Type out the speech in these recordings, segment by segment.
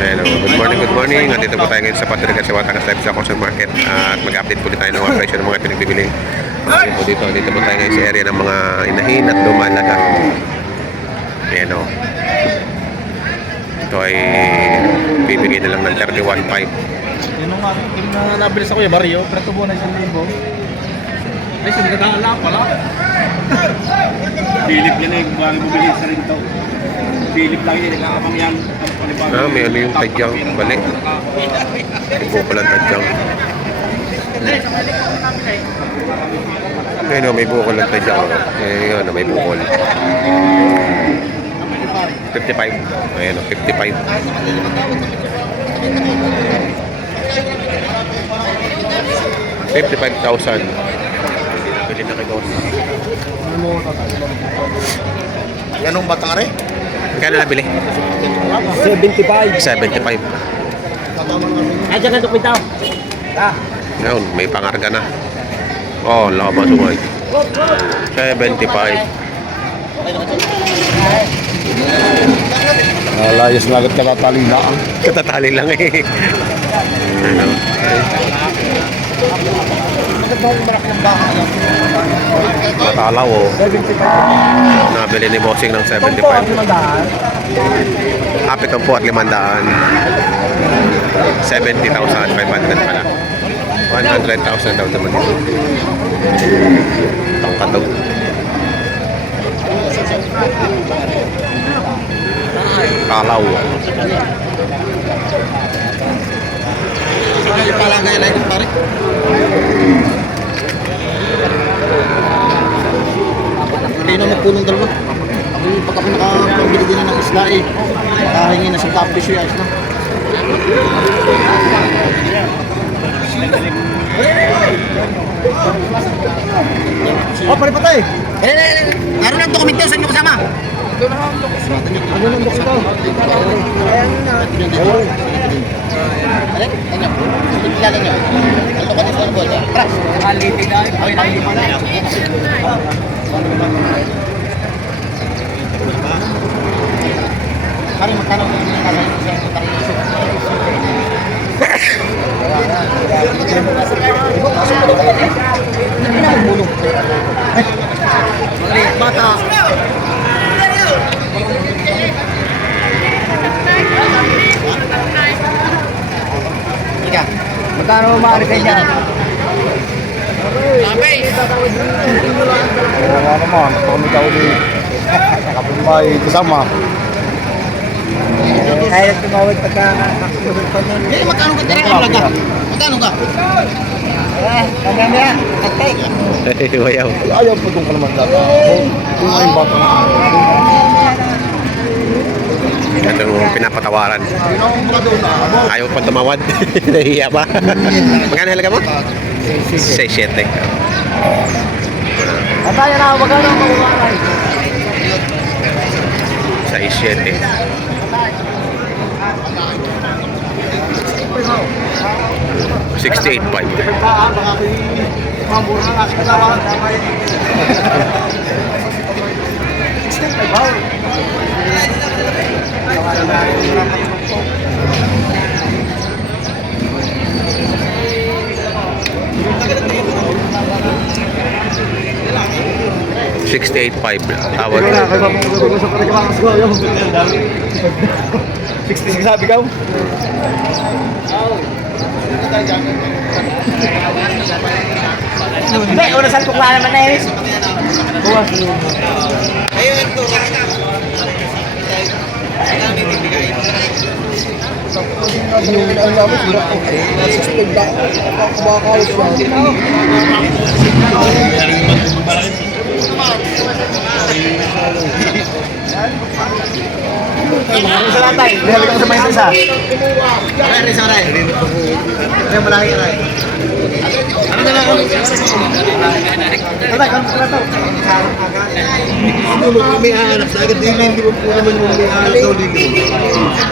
Hello, good morning. Nandito po tayo ngayon sa Patrick sa Batangas Live sa Consumer Market at mag-update po tayo ng mga presyo ng mga pinagbibili. Dito po tayo ngayon sa area ng mga inahin at lumalaga. Ayan o. Ito ay bibigay na lang ng 31.5. Yun ang nabili sa Kuya Mario, preto po na 1,000. Ay, sundagala pala. Philip yan eh, bago bumili sa rin ito. Philip lang yun, nagkakapang yan. May ano yung tadyang balik. Ibo pala tadyang. Ayun o, may bukol lang tadyang. Ayun o, may bukol. 55. Ayun o, 55. 55,000. Pili na kayo. Ganong batang rin? Kaya na nabili? 75. 75. Ay, dyan ka dokumentaw. Ngayon, may pangarga na. Oh, laba sumay. 75. Layas na agad katatali na. Katatali lang eh. Ano? Matalaw oh. Nabili ni Bossing ng 75. Kapit ang po at 500. 70,500 pala. 100,000 daw naman ito. Tangkatog. Kalaw. Sige pala kaya na ito pare. Hindi na magpunong dalawa. Pagka nakapabili din na ng isla eh. Nakahingi na sa tapis yung ayos na. Oh, pare patay! Naroon ang dokumento sa inyo kasama. Ano nang dokumento? Ayan na. Alek, ano? Kilala niyo. Ano ko dito ko? Pras. Quality na. Ay, Kari magkano ang kinakala niyo sa tarikisyo? Bata. Ika, magkano maaari kayo dyan? Wala naman, kami ka uli. Nakapumbay kasama. Kaya tumawag pagka nakakulog pa nun. Eh, magkano ka tira ka? Magkano ka? Magkano yan? Atay. Wayaw. Ayaw po itong kalaman data. Kung ay bata na. Ito yung pinapatawaran. Ayaw pa tumawad. Nahiya ba? Magkano halaga mo? 6-7. Atay na, magkano ang mabuhay? 6-7. 68.5 tawad. 66 sabi ka? Hindi, una saan tukla naman na yun. Buwas. Ayun, ito. Ang namin, sila ko. Nasuspend ba? Kumakaos lang. Ano sa latay? Dahil ka sa may isa. Ay, rin sa ray. Ano yung malaki ray? Ano na lang ako? Tatay, kano sa lataw? Hindi mo may hanap sa agad. Hindi mo po naman yung may hanap sa ulit.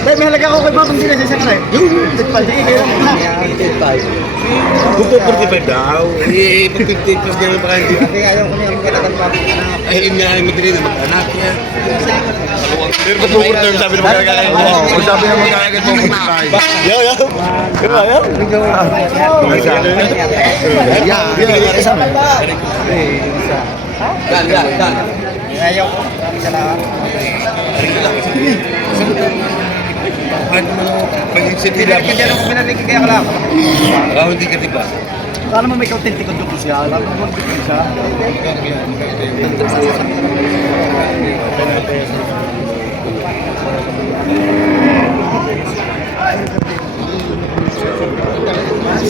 Dahil may halaga ako kay Batong sila sa isang ray. Sige, kayo lang na. 55. Buko 45 daw. Eh, pag 55 naman baka hindi. Kasi ayaw ko niya magkatagal pa. Ay, nga ay madali na mag-anak yan. Pero ba't pupunta sabi ng magkakain? Oo, sabi ng magkakain pupunta tayo. Yo, yo. Diba, yo? Ayaw ko. Isa lang. Pag-insipin Kaya ako pinalik kaya ka lang. hindi ka diba? Kala mo may authentic ko siya. Alam mo kung siya.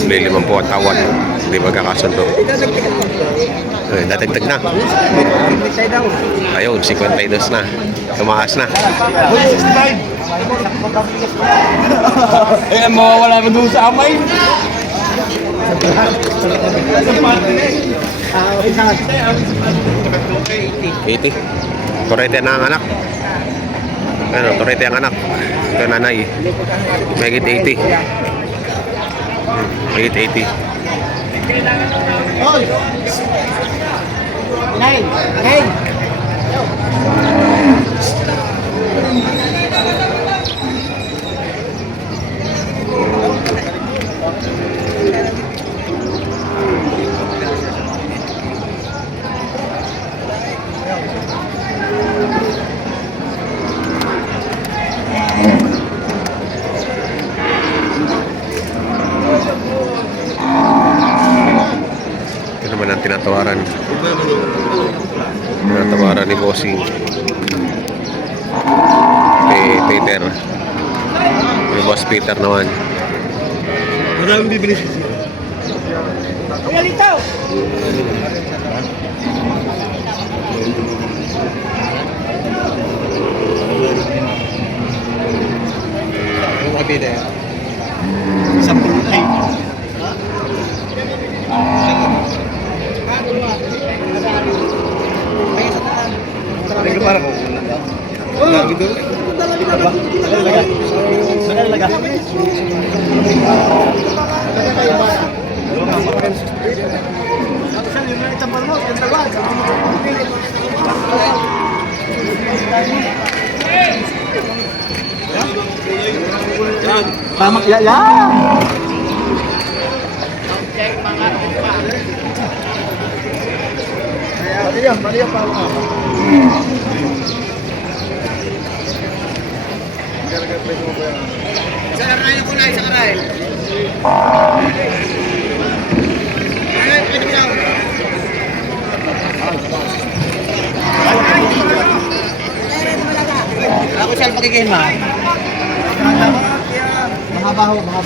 May 50 ang tawad. Hindi magkakasundo. Eh, datagtag na. Ayun, 52 na. Tumaas na. Eh, mawawala mo doon sa amay. 80. Torete na ang anak. Ano, torete ang anak. Ito nanay. Megit 80. Megit 80. Nine. Nine. Ito naman ang tinatawaran. Tinatawaran ni Bossing. Kay Peter. Ni Boss Peter naman. Maraming bibili siya. Kuya Lito! Yung kapila yan. Isang pulutay. Hindi ka parang lagi doon. Nagalaga. Tama ya. Baliya pa. Sa karay ko na, sa karay. Ako siya pagiging man. Mahabaho ba?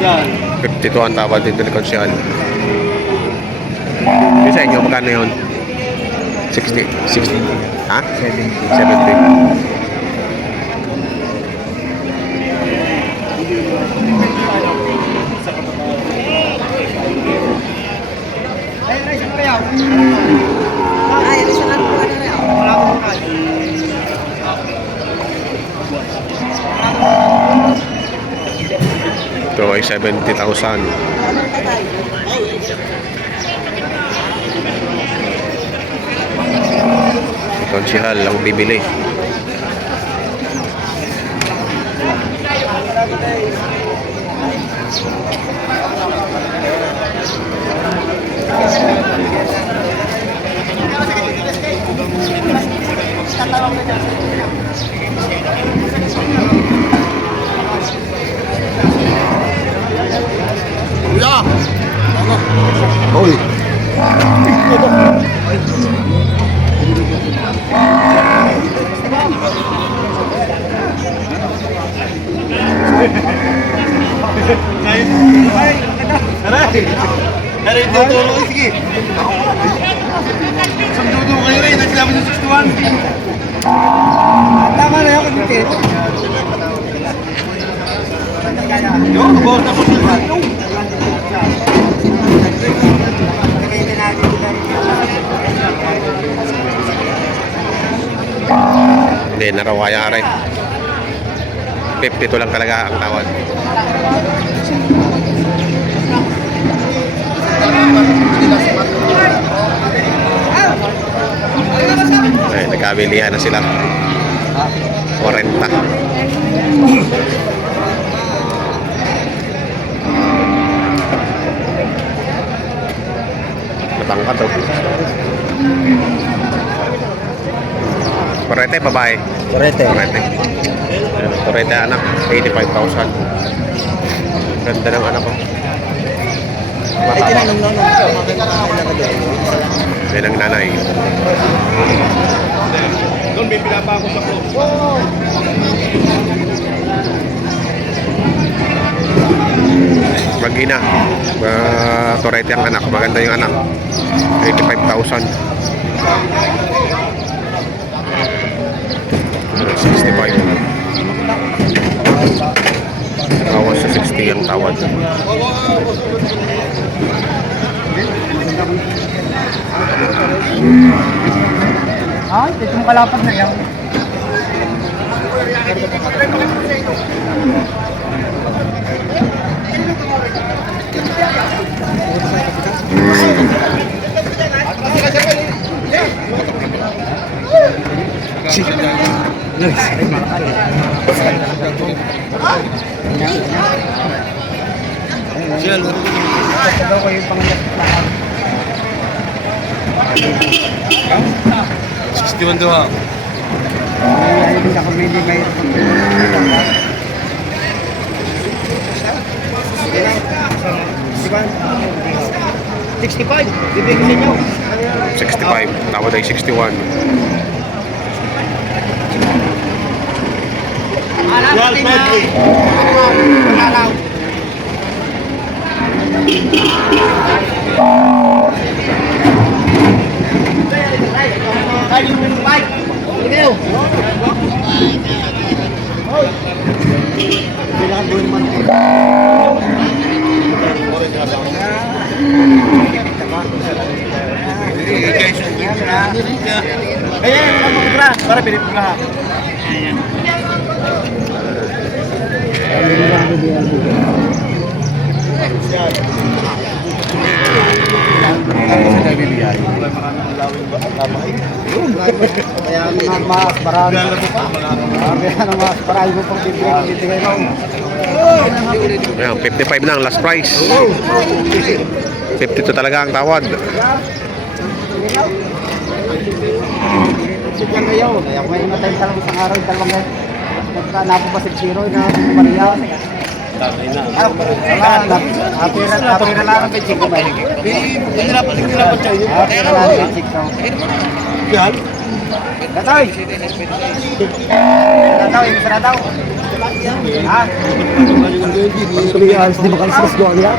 Yan. 52 ang tawad dito ni Konsyal. Yung sa inyo, magkano yun? 60? 60? Ha? 70. Ito ay 70,000. Konsihal lang bibili. Hoy. Aray, tutulong ko, sige. Samdudo kayo rin, nagsabi sa 61. Tama na yung kagbitin. Yung, kabawas na po sila. Hindi na raw kaya rin. 52 lang talaga ang tawad. Ay, nagkabilihan na sila. 40. Natangkad daw. Korete, babae. Correct. Korete. Korete anak, 85,000. Ganda ng anak ko. Ay, tinanong na Yan ang nanay. Doon may pinapako sa close. Magina. Torete ang anak. Maganda yung anak. 85,000. 65. Tawas sa 60 ang tawad. Ay, itong kalapat na yan. Siya, Ito ko yung pangalat lahat. 61 daw ha. Ay, hindi ako hindi kayo. $65, bibigyan ninyo. 65. Tawad ay 61. Well, Pedri. Ayan, para pinip ko lahat. Kaya mga mas marami. Kaya ng mas marami mo pang bibigay mo. Ayan, 55 na ang last price. 52 talaga ang tawad. Sigyan kayo. Kaya may matay ka lang isang araw, dalawang nagkanapo pa si Chiro na Maria. Tatay na. Apira lang ang chico ba? Hindi dapat siya. Apira lang ang chico. Yan. Gatoy! Gatoy, isa na daw. Ha? Di ba kalis mas doon yan?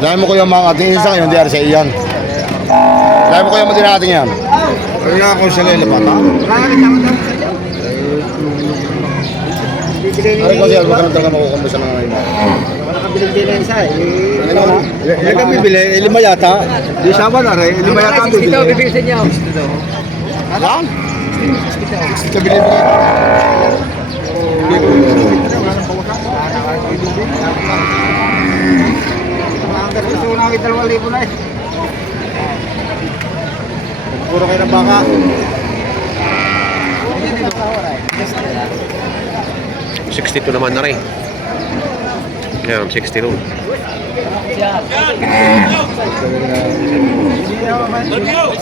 Dahil mo ko yung mga ating isa ngayon, di ari sa iyan. Dahil mo ko yung mga natin yan. Ano nga ako siya ngayon, bata? Ay ko siya, magkano talaga makukumbos sa mga ngayon. Wala kang bilig-bilig na isa eh. Ilan kami bili? 5 yata. Di siya ba na rin? 5 yata ang bibili. Bibigyan sa inyo. Yan? Sa bili mo. Gusto ko namin 2,000 na eh. Puro kayo ng baka. 62 naman na rin. Yan, 62.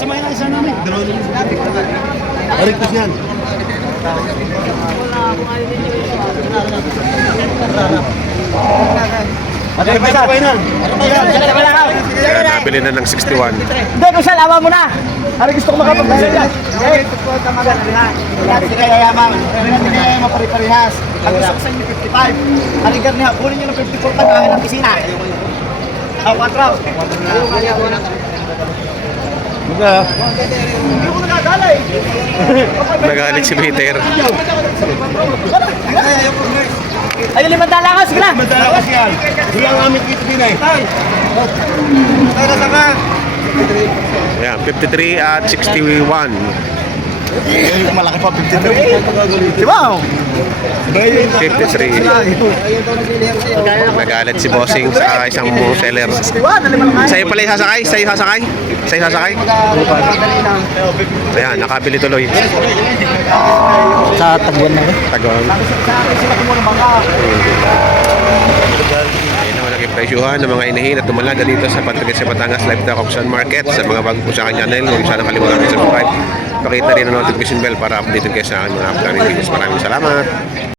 Samay na isa namin. Arik ko siyan. Ano ba isa? Yan, nabili na ng 61. Hindi, Kusal, awa mo na. Hari gusto ko makapagbayad yan. Eh, ito po ang tamagan na. Hindi kaya yaman. Hindi kaya mapari-parihas. Ang gusto ko sa inyo 55. Haligan niya, kunin niyo ng 54 pag akin ang pisina. Ah, 4. Hindi ko nakadala eh. Nagalit si Peter. Ay, 5 dalakas, sige na. Madalakas yan. Wala ang aming kito din eh. Tayo na saka. Ayan, 53 at 61. Yung malaki pa, 53. Di ba? 53. Nagalit si Bossing sa isang seller. 61, alam mo naman. Sa'yo pala sasakay? Sa'yo sasakay? Sa'yo sasakay? Ayan, nakabili tuloy. Sa Taguan na ba? Tagon. Sa akin sila kumuha ng bangka. Ayun naman ang ipresyuhan ng mga inahin at dumalaga dito sa Patrick sa Batangas Livestock Auction Market. Sa mga bago po sa aking channel, huwag sana kalimutan i-subscribe. Pakita rin ang notification bell para updated kayo sa aking mga upcoming videos. Maraming salamat.